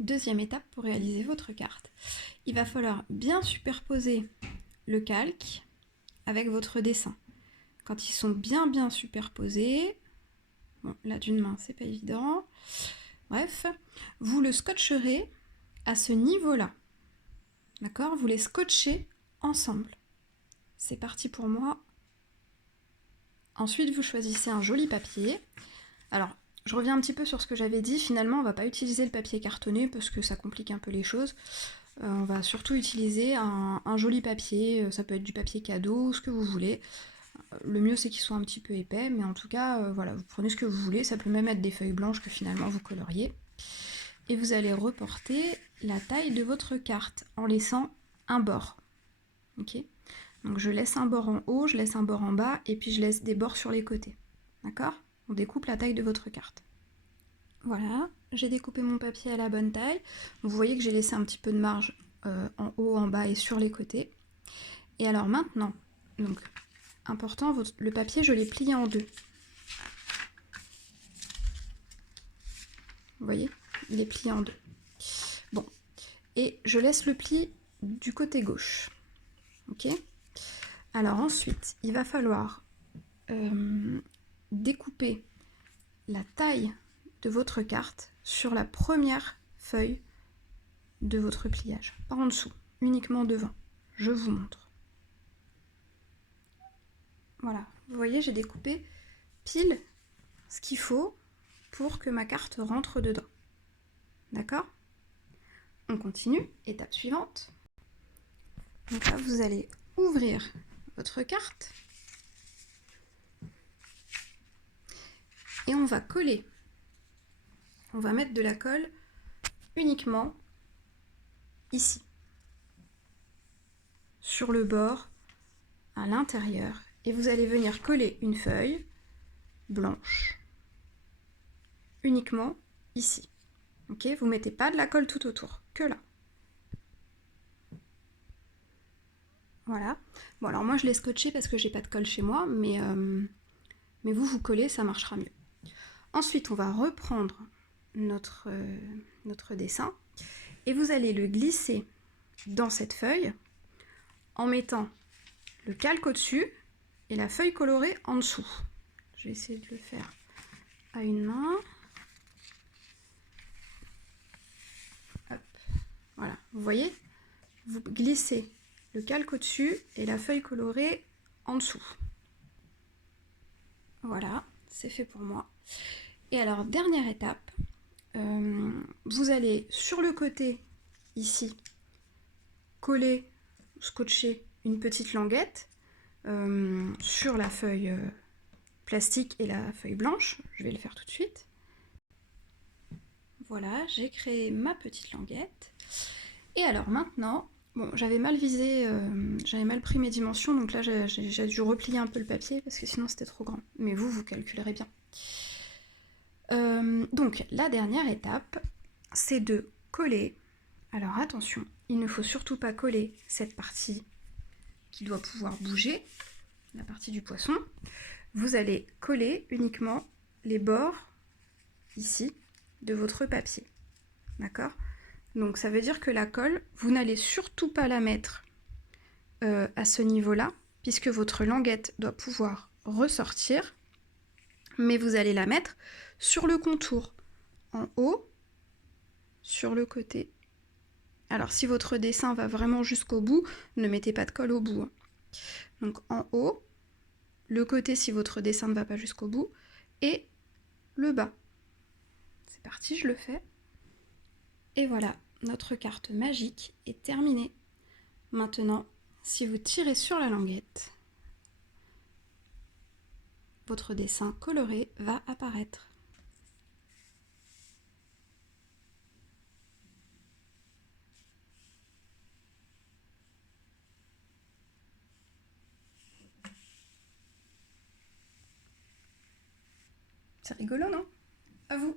Deuxième étape pour réaliser votre carte. Il va falloir bien superposer le calque avec votre dessin. Quand ils sont bien superposés, bon là d'une main c'est pas évident, bref, vous le scotcherez à ce niveau-là. D'accord? Vous les scotchez ensemble. C'est parti pour moi. Ensuite, vous choisissez un joli papier. Alors, je reviens un petit peu sur ce que j'avais dit. Finalement, on ne va pas utiliser le papier cartonné parce que ça complique un peu les choses. On va surtout utiliser un joli papier. Ça peut être du papier cadeau, ce que vous voulez. Le mieux, c'est qu'il soit un petit peu épais, mais en tout cas, voilà, vous prenez ce que vous voulez. Ça peut même être des feuilles blanches que finalement vous coloriez. Et vous allez reporter la taille de votre carte en laissant un bord. Ok ? Donc je laisse un bord en haut, je laisse un bord en bas, et puis je laisse des bords sur les côtés. D'accord? On découpe la taille de votre carte. Voilà, j'ai découpé mon papier à la bonne taille. Vous voyez que j'ai laissé un petit peu de marge en haut, en bas et sur les côtés. Et alors maintenant, donc important, le papier je l'ai plié en deux. Vous voyez? Il est plié en deux. Bon, et je laisse le pli du côté gauche. Ok? Alors ensuite, il va falloir découper la taille de votre carte sur la première feuille de votre pliage. Pas en dessous, uniquement devant. Je vous montre. Voilà, vous voyez, j'ai découpé pile ce qu'il faut pour que ma carte rentre dedans. D'accord? On continue, étape suivante. Donc là, vous allez ouvrir votre carte et on va coller. On va mettre de la colle uniquement ici, sur le bord, à l'intérieur, et vous allez venir coller une feuille blanche uniquement ici. Ok, vous ne mettez pas de la colle tout autour, que là. Voilà. Bon, alors moi je l'ai scotché parce que j'ai pas de colle chez moi, mais vous collez, ça marchera mieux. Ensuite, on va reprendre notre dessin et vous allez le glisser dans cette feuille en mettant le calque au-dessus et la feuille colorée en dessous. Je vais essayer de le faire à une main. Hop. Voilà, vous voyez, vous glissez le calque au-dessus et la feuille colorée en dessous. Voilà, c'est fait pour moi. Et alors, dernière étape, vous allez sur le côté, ici, coller, scotcher une petite languette sur la feuille plastique et la feuille blanche. Je vais le faire tout de suite. Voilà, j'ai créé ma petite languette. Et alors maintenant, bon, j'avais mal visé, j'avais mal pris mes dimensions, donc là j'ai dû replier un peu le papier parce que sinon c'était trop grand. Mais vous calculerez bien. Donc la dernière étape, c'est de coller. Alors attention, il ne faut surtout pas coller cette partie qui doit pouvoir bouger, la partie du poisson. Vous allez coller uniquement les bords ici de votre papier. D'accord? Donc ça veut dire que la colle, vous n'allez surtout pas la mettre à ce niveau-là, puisque votre languette doit pouvoir ressortir, mais vous allez la mettre sur le contour, en haut, sur le côté. Alors si votre dessin va vraiment jusqu'au bout, ne mettez pas de colle au bout. Donc en haut, le côté si votre dessin ne va pas jusqu'au bout, et le bas. C'est parti, je le fais. Et voilà, notre carte magique est terminée. Maintenant, si vous tirez sur la languette, votre dessin coloré va apparaître. C'est rigolo, non? À vous!